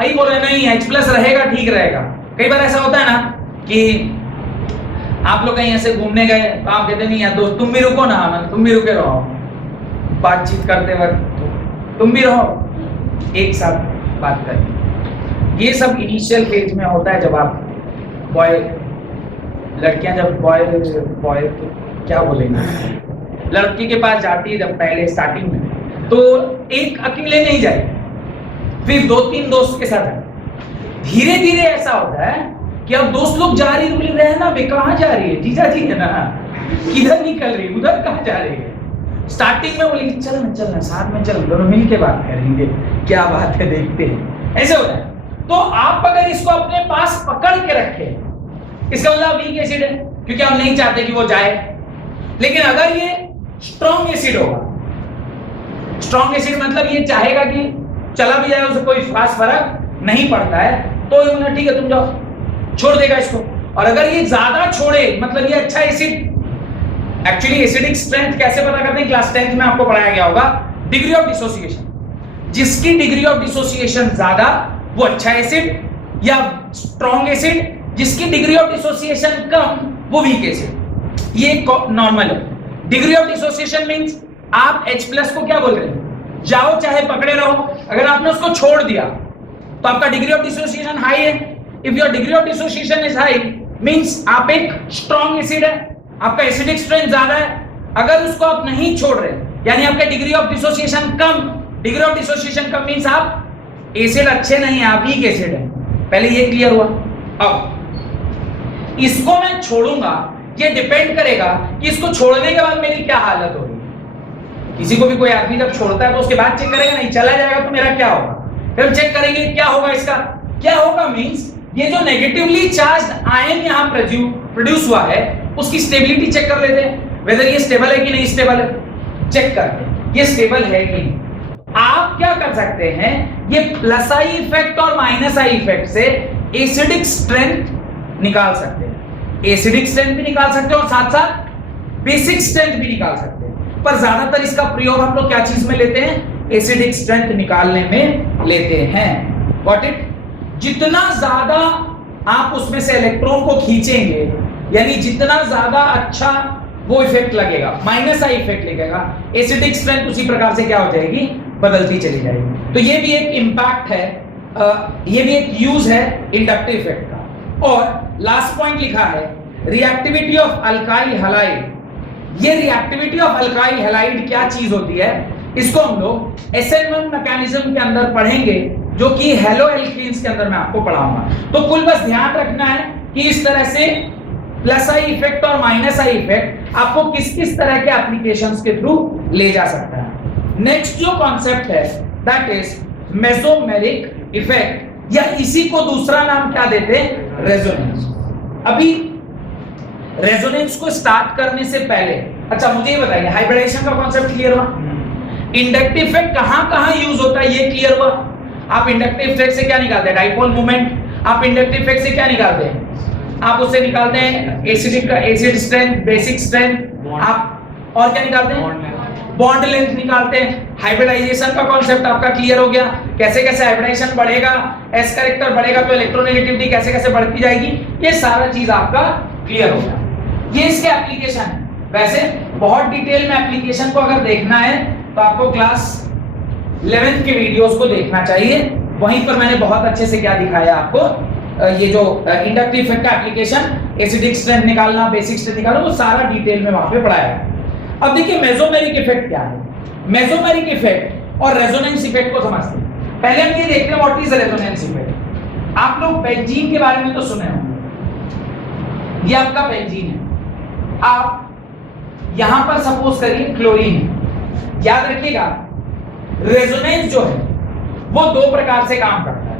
आई बोल रहे नहीं H+ रहेगा, ठीक रहेगा। कई बार ऐसा होता है ना कि आप लोग कहीं ऐसे घूमने गए तो आप कहते नहीं यार दोस्त तुम भी रुको ना, तुम भी रुके रहो, बातचीत करते वक्त तुम भी रहो, एक साथ बात करें। ये सब इनिशियल फेज में होता है, जब आप बॉय लड़कियां जब बॉय क्या बोलेंगे, लड़की के पास जाती है जब पहले स्टार्टिंग में, तो एक अकेले नहीं जाए, फिर 2-3 दोस्त के साथ जाए। धीरे धीरे ऐसा होता है कि अब दोस्त लोग जा रही बोल रहे हैं ना, वे कहाँ जा रही है? जीजा जी है ना, किधर निकल रही, उधर कहाँ जा रही है? स्टार्टिंग में बोली चल साथ में चल, दोनों मिल के बात करेंगे, क्या बात है देखते हैं, ऐसे होता है। तो आप अगर इसको अपने पास पकड़ के रखें, इसका मतलब वीक एसिड है, क्योंकि आप नहीं चाहते कि वो जाए। लेकिन अगर ये स्ट्रॉन्ग एसिड होगा, स्ट्रॉन्ग एसिड मतलब ये चाहेगा कि चला भी जाए उसे कोई खास फर्क नहीं पड़ता है, तो ये ठीक है तुम जाओ, छोड़ देगा इसको। और अगर ये ज्यादा छोड़े मतलब ये अच्छा एसिड, एक्चुअली एसिडिक स्ट्रेंथ कैसे पता करते हैं? क्लास 10th में आपको पढ़ाया गया होगा, डिग्री ऑफ डिसोसिएशन। जिसकी डिग्री ऑफ डिसोसिएशन ज्यादा वो अच्छा एसिड, या स्ट्रॉन्ग एसिड जिसकी डिग्री ऑफ डिसोसिएशन कम वो वीक एसिड। ये नॉर्मल है। डिग्री ऑफ डिसोसिएशन मींस आप H+ को क्या बोल रहे हैं? जाओ चाहे पकड़े रहो। अगर आपने उसको छोड़ दिया तो आपका डिग्री ऑफ डिसोसिएशन हाई है। If your degree of dissociation is high means आप एक स्ट्रॉन्ग एसिड है, आपका एसिडिक स्ट्रेंथ ज्यादा है। अगर उसको आप नहीं छोड़ रहे यानी आपका degree of dissociation come, degree of dissociation come means आप एसिड अच्छे नहीं है, आप वीक एसिड है। पहले ये क्लियर हुआ। अब इसको मैं छोड़ूंगा, ये डिपेंड करेगा कि इसको छोड़ने के बाद मेरी क्या हालत होगी। किसी को भी कोई आदमी जब छोड़ता है तो उसके बाद चेक करेगा, नहीं चला जाएगा तो मेरा क्या होगा, फिर चेक करेंगे क्या होगा। इसका क्या होगा मींस ये जो नेगेटिवली चार्ज्ड आयन यहां प्रोड्यूस हुआ है उसकी स्टेबिलिटी चेक कर लेते हैं, वेदर ये स्टेबल है कि नहीं स्टेबल है। चेक करते हैं ये स्टेबल है कि नहीं। आप क्या कर सकते हैं, ये प्लस आई इफेक्ट और माइनस आई इफेक्ट से एसिडिक स्ट्रेंथ निकाल सकते हैं। एसिडिक स्ट्रेंथ भी निकाल सकते हैं और साथ साथ बेसिक स्ट्रेंथ भी निकाल सकते हैं। पर ज्यादातर इसका प्रयोग हम लोग क्या चीज में लेते हैं? एसिडिक स्ट्रेंथ निकालने में लेते हैं। Got it? जितना ज्यादा आप उसमें से इलेक्ट्रॉन को खींचेंगे यानी जितना ज्यादा अच्छा वो इफेक्ट लगेगा, माइनस आई इफेक्ट लगेगा, एसिडिक स्ट्रेंथ उसी प्रकार से क्या हो जाएगी, बदलती चली जाएगी। तो ये भी एक इंपैक्ट है, ये भी एक यूज है इंडक्टिव इफेक्ट का। और लास्ट पॉइंट लिखा है रिएक्टिविटी ऑफ अल्काइल हैलाइड। ये रिएक्टिविटी ऑफ अल्काइल हैलाइड क्या चीज होती है, इसको हम लोग SN1 मैकेनिज्म के अंदर पढ़ेंगे, जो कि हेलो एल्कीन्स के अंदर मैं आपको पढ़ाऊंगा। तो कुल बस ध्यान रखना है कि इस तरह से प्लस आई इफेक्ट और माइनस आई इफेक्ट आपको किस किस तरह के एप्लीकेशंस के थ्रू ले जा सकता है। नेक्स्ट जो कॉन्सेप्ट है दैट इज मेसोमेरिक इफेक्ट, या इसी को दूसरा नाम क्या देते हैं, रेजोनेंस। अभी रेजोनेंस को स्टार्ट करने से पहले अच्छा मुझे ये बताइए, हाइब्रिडाइजेशन का कॉन्सेप्ट क्लियर हुआ? इंडक्टिव इफेक्ट कहां-कहां यूज होता है ये क्लियर हुआ? आप इंडक्टिव इफेक्ट से क्या निकालते हैं, डाइपोल मोमेंट। आप इंडक्टिव इफेक्ट से क्या निकालते हैं, आप उससे निकालते हैं एसिड स्ट्रेंथ, बेसिक स्ट्रेंथ, आप और क्या निकालते हैं, बॉन्ड लेंथ निकालते हैं। हाइब्रिडाइजेशन का कॉन्सेप्ट आपका क्लियर हो गया, कैसे कैसे हाइब्रिडाइजेशन बढ़ेगा, एस कैरेक्टर बढ़ेगा तो इलेक्ट्रोनेगेटिविटी कैसे कैसे बढ़ती जाएगी, ये सारा चीज आपका क्लियर हो गया। ये इसके एप्लीकेशन है। वैसे बहुत डिटेल में एप्लीकेशन को अगर देखना है तो आपको क्लास 11th के वीडियोस को देखना चाहिए, वहीं पर मैंने बहुत अच्छे से क्या दिखाया आपको, ये जो इंडक्टिव इफेक्ट का एप्लीकेशन, एसिडिक स्ट्रेंथ निकालना, बेसिक स्ट्रेंथ निकालना, वो सारा डिटेल में वहां पे पढ़ाया है। अब देखिए मेसोमेरिक इफेक्ट क्या है। मेसोमेरिक इफेक्ट और रेजोनेंस इफेक्ट को समझते हैं। पहले हम ये देखते हैं व्हाट इज रेजोनेंस इफेक्ट। आप लोग बेंजीन के बारे में तो सुने होंगे, ये आपका बेंजीन है। आप यहां पर सपोज करिए क्लोरीन है। याद रखिएगा रेजोनेंस जो है वो दो प्रकार से काम करता है,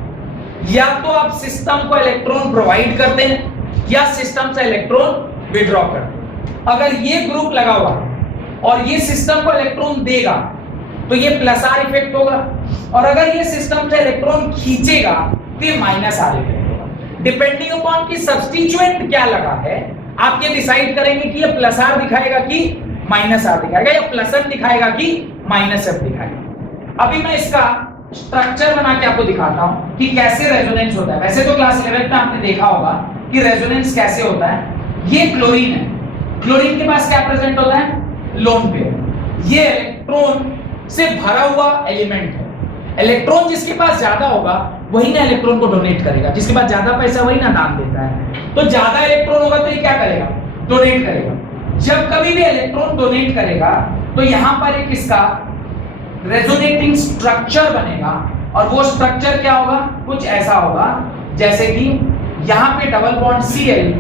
या तो आप सिस्टम को इलेक्ट्रॉन प्रोवाइड करते हैं या सिस्टम से इलेक्ट्रॉन विड्रॉ करते हैं। अगर ये ग्रुप लगा हुआ है और ये सिस्टम को इलेक्ट्रॉन देगा तो ये प्लस आर इफेक्ट होगा, और अगर ये सिस्टम से इलेक्ट्रॉन खींचेगा तो ये माइनस आर इफेक्ट होगा। डिपेंडिंग अपॉन कि सब्स्टिट्यूएंट क्या लगा है, आप ये डिसाइड करेंगे कि ये प्लस आर दिखाएगा कि माइनस आर दिखाएगा, या प्लस एफ दिखाएगा कि माइनस एफ दिखाएगा। अभी मैं इसका स्ट्रक्चर बना के आपको दिखाता हूं कि कैसे रेजोनेंस होता है। वैसे तो क्लास 11 में आपने देखा होगा कि रेजोनेंस कैसे होता है। ये क्लोरीन है, क्लोरीन के पास क्या प्रेजेंट होता है, लोन पेयर। ये इलेक्ट्रॉन से भरा हुआ एलिमेंट है। इलेक्ट्रॉन जिसके पास ज्यादा होगा वही ना इलेक्ट्रॉन को डोनेट करेगा, जिसके पास ज्यादा पैसा वही ना दान देता है। तो ज्यादा इलेक्ट्रॉन होगा तो ये क्या करेगा, डोनेट करेगा। जब कभी भी इलेक्ट्रॉन डोनेट करेगा तो यहां पर एक इसका रेजोनेटिंग स्ट्रक्चर बनेगा, और वो स्ट्रक्चर क्या होगा, कुछ ऐसा होगा जैसे कि यहां पे डबल बॉन्ड Cl,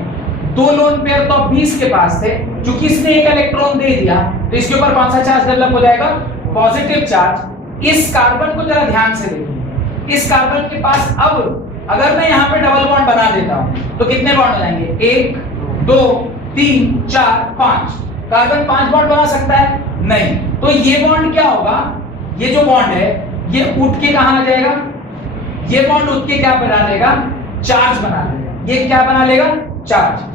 दो लोन पेयर तो 20 के पास थे, क्योंकि इसने एक इलेक्ट्रॉन दे दिया तो इसके ऊपर कौन सा चार्ज डेवलप हो जाएगा, पॉजिटिव चार्ज। इस कार्बन को जरा ध्यान से देखिए, इस कार्बन के पास अब अगर मैं यहां पे डबल बॉन्ड बना देता हूं तो कितने बॉन्ड हो जाएंगे, 1 2 3 4 5। कार्बन 5 बॉन्ड बना सकता है, नहीं। तो ये बॉन्ड क्या होगा, ये जो बॉन्ड है ये उठ के कहां आ जाएगा, ये बॉन्ड उठ के क्या बना लेगा, चार्ज बना लेगा। ये क्या बना लेगा, चार्ज।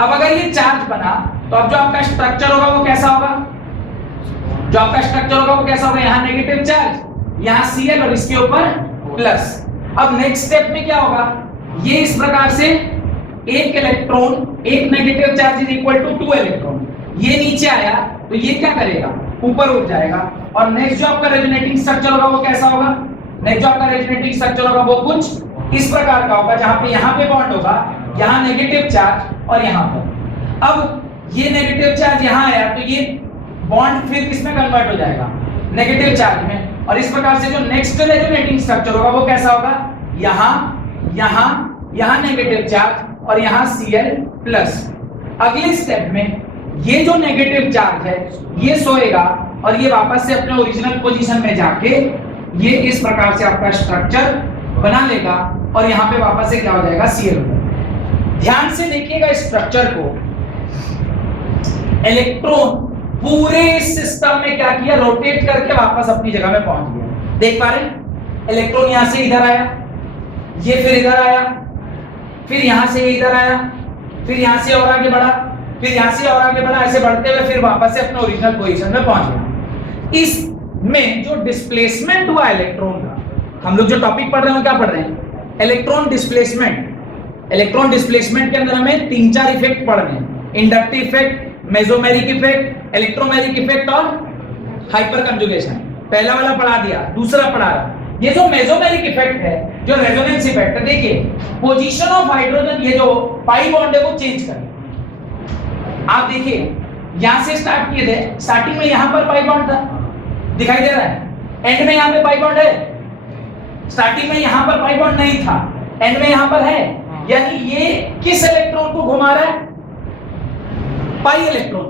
अब अगर ये चार्ज बना तो अब जो आपका स्ट्रक्चर होगा वो कैसा होगा, जो आपका स्ट्रक्चर होगा वो कैसा होगा, यहां नेगेटिव चार्ज, यहां Cl और इसके ऊपर प्लस। अब नेक्स्ट स्टेप में क्या होगा, ये इस प्रकार से एक इलेक्ट्रॉन, एक negative charge is equal to 2 electron, ये नीचे आया तो ये क्या करेगा, ऊपर उठ जाएगा। और नेक्स्ट जो आपका रेजोनेटिंग स्ट्रक्चर होगा वो कैसा होगा, नेक्स्ट जो आपका रेजोनेटिंग स्ट्रक्चर होगा वो कुछ इस प्रकार का होगा, जहां पे यहां पे बॉन्ड होगा, यहां नेगेटिव चार्ज और यहां पर। अब ये नेगेटिव चार्ज यहां आया तो ये बॉन्ड फिर किसमें कन्वर्ट हो जाएगा, नेगेटिव चार्ज में। और इस प्रकार से जो नेक्स्ट रेजोनेटिंग स्ट्रक्चर होगा वो कैसा होगा, यहां यहां यहां नेगेटिव चार्ज और यहां Cl प्लस। अगले स्टेप में ये जो नेगेटिव चार्ज है ये सोएगा और ये वापस से अपने ओरिजिनल पोजीशन में जाके ये इस प्रकार से आपका स्ट्रक्चर बना लेगा, और यहां पे वापस से क्या हो जाएगा, Cl। ध्यान से देखिएगा स्ट्रक्चर को, इलेक्ट्रॉन पूरे सिस्टम में क्या किया, रोटेट करके वापस अपनी जगह में पहुंच गया। देख पा रहे हैं, इलेक्ट्रॉन यहां से इधर आया, ये फिर इधर आया, फिर यहां से इधर आया, फिर यहां से और आगे बढ़ा, फिर यहां से और आगे बढ़ा, ऐसे बढ़ते हुए फिर वापस से अपने ओरिजिनल पोजीशन में पहुंच गया। इसमें जो डिस्प्लेसमेंट हुआ इलेक्ट्रॉन का, हम लोग जो टॉपिक पढ़ रहे हैं क्या पढ़ रहे हैं, इलेक्ट्रॉन डिस्प्लेसमेंट। इलेक्ट्रॉन डिस्प्लेसमेंट के अंदर हमें 3-4 इफेक्ट पढ़ने हैं, inductive effect, mesomeric effect, electromeric effect और हाइपर कंजुगेशन। पहला वाला पढ़ा दिया, दूसरा पढ़ा रहा। ये जो मेसोमेरिक इफेक्ट है, जो रेजोनेंस इफेक्ट है, देखिए पोजीशन ऑफ हाइड्रोजन, ये जो पाई बॉन्ड है वो चेंज कर, आप देखिए यहां से स्टार्ट किए थे, स्टार्टिंग में यहां पर पाई बॉन्ड था, दिखाई दे रहा है, एंड में यहां पे पाई बॉन्ड है। स्टार्टिंग में यहां पर पाई बॉन्ड नहीं था, एंड में यहां पर है। यानी ये किस इलेक्ट्रॉन को घुमा रहा है? Pi electron.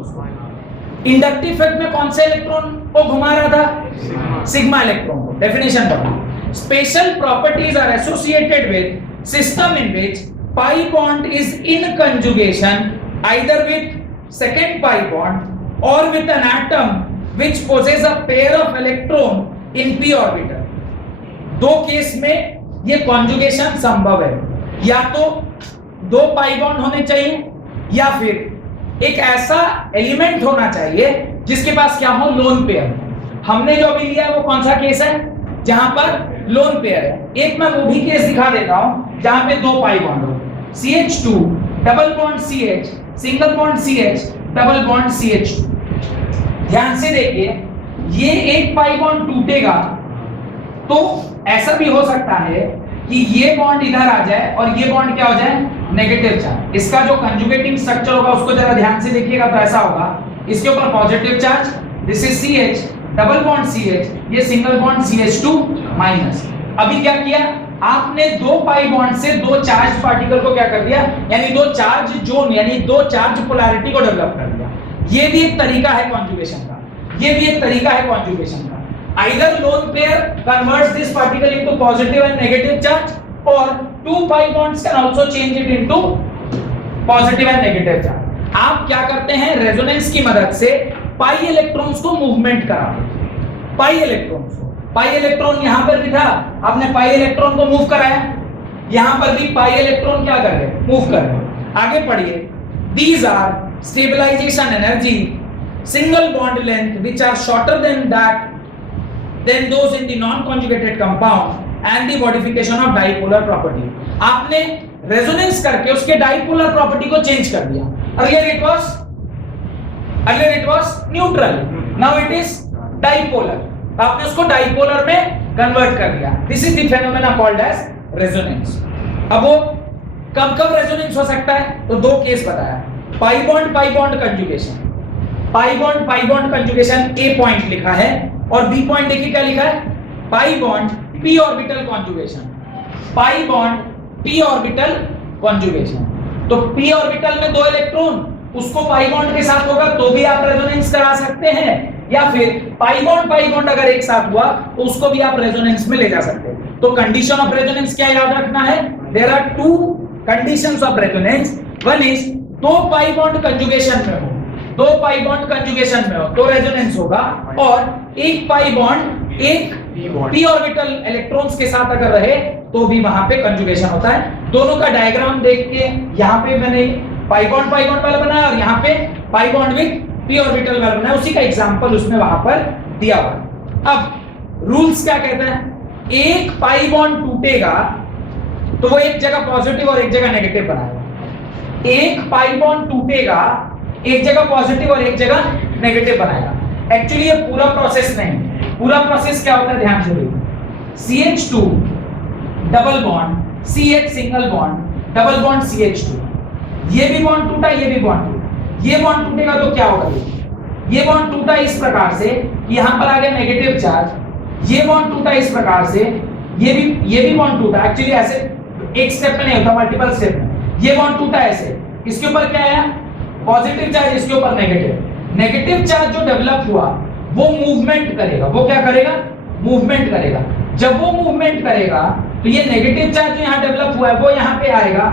इंडक्टिव इफेक्ट में कौन से इलेक्ट्रॉन को घुमा रहा था? सिग्मा इलेक्ट्रॉन को। डेफिनेशन बताओ। Special properties are associated with system in which pi bond is in conjugation either with second pi bond or with an atom which possesses a pair of electron in p orbital। दो case में ये conjugation संभव है, या तो दो pi bond होने चाहिए या फिर एक ऐसा एलिमेंट होना चाहिए जिसके पास क्या हो? Lone pair. हमने जो अभी लिया है वो कौन सा केस है? जहां पर लोन पेयर है। एक मैं वो भी केस दिखा देता हूं जहां पे दो पाई बॉन्ड हो। CH2 double bond CH, single bond CH, double bond CH2। ध्यान से देखिए, ये एक पाई बॉन्ड टूटेगा तो ऐसा भी हो सकता है कि ये बॉन्ड इधर आ जाए और ये बॉन्ड क्या हो जाए? Negative charge. इसका जो कंजुगेटिंग स्ट्रक्चर होगा उसको जरा ध्यान से देखिएगा तो ऐसा होगा, इसके ऊपर positive charge, this is CH, double bond CH, ये सिंगल बॉन्ड CH2 माइनस। अभी क्या किया आपने? दो पाई बॉन्ड से दो चार्ज पार्टिकल को क्या कर दिया? यानी दो चार्ज जोन, यानी दो चार्ज पोलैरिटी को डेवलप कर दिया। ये भी एक तरीका है कॉन्जुगेशन का, ये भी एक तरीका है कॉन्जुगेशन का। Either lone pair converts this particle into positive and negative charge, or two pi bonds can also change it into positive and negative charge। आप क्या करते हैं? रेजोनेंस की मदद से पाई इलेक्ट्रॉन्स को मूवमेंट कराते हैं। पाई इलेक्ट्रॉन्स को, पाई इलेक्ट्रॉन यहां पर भी था, आपने पाई इलेक्ट्रॉन को मूव कराया, यहां पर भी पाई इलेक्ट्रॉन क्या कर रहे? मूव कर रहे। आगे पढ़िए। These are stabilization energy, single bond length which are shorter than those in the non-conjugated compound and the modification of dipolar property। आपने रेजोनेंस करके उसके डाइपोलर प्रॉपर्टी को चेंज कर दिया। earlier it was neutral, now it is dipolar। आपने उसको dipolar में convert कर दिया। This is the phenomena called as resonance. अब वो कब कब रेजोनेंस हो सकता है? तो दो केस बताया, pi bond conjugation. Pi bond conjugation A point लिखा है और बी पॉइंट देखिए क्या लिखा है? Pi bond p orbital conjugation. Pi bond p orbital conjugation. तो पी ऑर्बिटल में दो इलेक्ट्रॉन, उसको पाई बॉन्ड के साथ होगा तो भी आप रेजोनेंस करा सकते हैं, या फिर पाई बॉन्ड अगर एक साथ हुआ तो उसको भी आप रेजोनेंस में ले जा सकते हैं। तो कंडीशन ऑफ रेजोनेंस क्या याद रखना है? There are two conditions of resonance. One is दो पाई बॉन्ड कंजुगेशन में हो, दो पाई बॉन्ड कंजुगेशन में हो तो रेजोनेंस होगा, और एक पाई बॉन्ड एक पी ऑर्बिटल इलेक्ट्रॉन्स के साथ अगर रहे तो भी वहां पे कंजुगेशन होता है। दोनों का डायग्राम देख के यहां पे मैंने पाई बॉन्ड वाला बनाया और यहां पे pi bond with P orbital वाला बनाया, उसी का एग्जांपल उसमें वहां पर दिया हुआ। अब रूल्स क्या कहते हैं? एक पाई बॉन्ड टूटेगा तो वो एक जगह पॉजिटिव और एक जगह नेगेटिव बनाएगा। एक पाई बॉन्ड टूटेगा, एक जगह पॉजिटिव और एक जगह नेगेटिव बनाएगा। एक्चुअली ये पूरा प्रोसेस नहीं, पूरा प्रोसेस क्या होता है ध्यान से देखिए। CH2 double bond CH single bond double bond CH2, ये भी बॉन्ड टूटा, ये भी बॉन्ड टूटा। ये बॉन्ड टूटेगा तो क्या होगा? ये बॉन्ड टूटा इस प्रकार से, यहां पर आ गया नेगेटिव चार्ज। ये बॉन्ड टूटा इस प्रकार से, ये भी बॉन्ड टूटा। एक्चुअली ऐसे एक स्टेप में नहीं होता, मल्टीपल स्टेप में। ये बॉन्ड टूटा ऐसे, इसके ऊपर क्या आया? पॉजिटिव चार्ज, इसके ऊपर नेगेटिव। नेगेटिव चार्ज जो डेवलप हुआ वो मूवमेंट करेगा। वो क्या करेगा? मूवमेंट करेगा। जब वो मूवमेंट करेगा तो ये नेगेटिव चार्ज जो यहाँ डेवलप हुआ है वो यहाँ पे आएगा,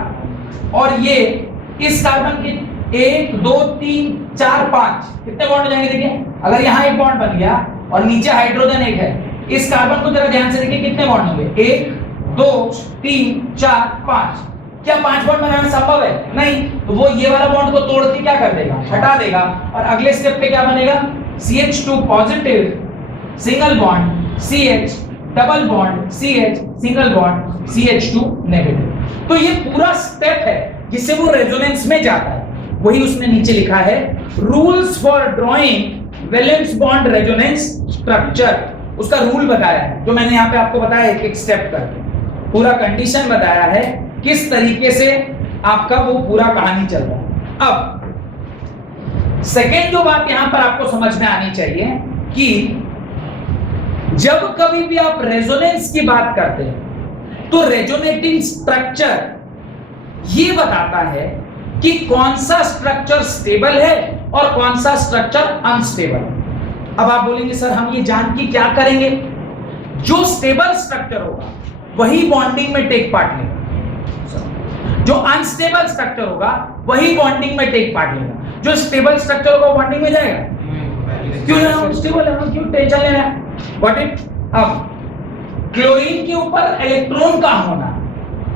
और ये इस कार्बन के 1 2 3 4 5 कितने बॉन्ड हो जाएंगे? देखिए, अगर यहाँ एक बॉन्ड बन गया और नीचे हाइड्रोजन एक है, इस कार्बन को जरा ध्यान से देखिए कितने बॉन्ड होंगे? 1 2 3 4 5। क्या 5 बॉन्ड बनाना संभव है? नहीं। तो वो ये वाला बॉन्ड को तोड़ के क्या कर देगा? हटा देगा, और अगले स्टेप पे क्या बनेगा? CH2 positive single bond CH double bond CH single bond CH2 negative. तो ये पूरा स्टेप है जिससे वो रेजोनेंस में जाता है। वही उसने नीचे लिखा है, rules for drawing valence bond resonance structure. उसका रूल बताया है, जो मैंने यहाँ पे आपको बताया एक एक स्टेप करके पूरा कंडीशन बताया है किस तरीके से आपका वो पूरा कहानी चल रहा है। अब सेकेंड जो बात यहां पर आपको समझ में आनी चाहिए कि जब कभी भी आप रेजोनेंस की बात करते हैं तो रेजोनेटिंग स्ट्रक्चर ये बताता है कि कौन सा स्ट्रक्चर स्टेबल है और कौन सा स्ट्रक्चर अनस्टेबल। अब आप बोलेंगे सर हम ये जान के क्या करेंगे? जो स्टेबल स्ट्रक्चर होगा वही बॉन्डिंग में टेक पार्ट लेगा, जो अनस्टेबल स्ट्रक्चर होगा वही बॉन्डिंग में टेक पार्ट लेगा। जो स्टेबल स्ट्रक्चर होगा बॉन्डिंग में जाएगा, क्यों जाएगा? स्टेबल है, क्यों टेंशन लेना है? What it? अब क्लोरीन के ऊपर इलेक्ट्रॉन का होना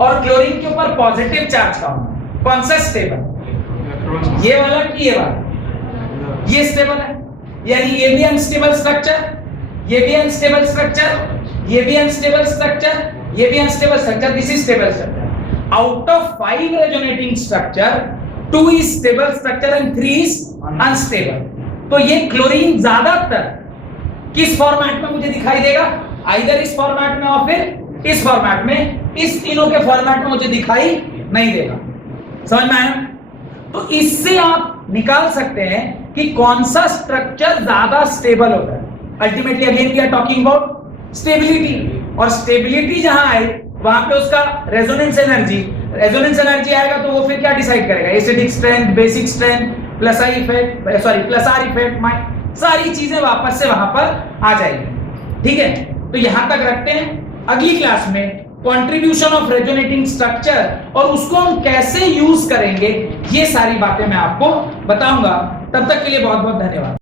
और क्लोरीन के ऊपर पॉजिटिव चार्ज का होना, कौन सा स्टेबल? ये वाला कि ये वाला? ये स्टेबल है, यानी ये भी अनस्टेबल स्ट्रक्चर, ये भी अनस्टेबल स्ट्रक्चर, ये भी अनस्टेबल स्ट्रक्चर, ये भी unstable structure, this is stable structure. Out of 5 resonating structure 2 is stable structure and 3 is unstable. तो ये क्लोरीन ज्यादातर किस फॉर्मेट में मुझे दिखाई देगा? आइदर इस फॉर्मेट में और फिर इस फॉर्मेट में। इस तीनों के फॉर्मेट में मुझे दिखाई नहीं देगा। समझ में आया? तो इससे आप निकाल सकते हैं कि कौन सा स्ट्रक्चर ज्यादा स्टेबल होता है। Ultimately again we are talking about stability, और स्टेबिलिटी जहां आए वहां पे उसका रेजोनेंस एनर्जी आएगा तो वो फिर क्या डिसाइड करेगा? Acidic strength, basic strength, plus I effect, sorry plus are effect, सारी चीजें वापस से वहां पर आ जाएगी। ठीक है, तो यहां तक रखते हैं। अगली क्लास में कंट्रीब्यूशन ऑफ रेजोनेटिंग स्ट्रक्चर और उसको हम कैसे यूज करेंगे, ये सारी बातें मैं आपको बताऊंगा। तब तक के लिए बहुत बहुत धन्यवाद।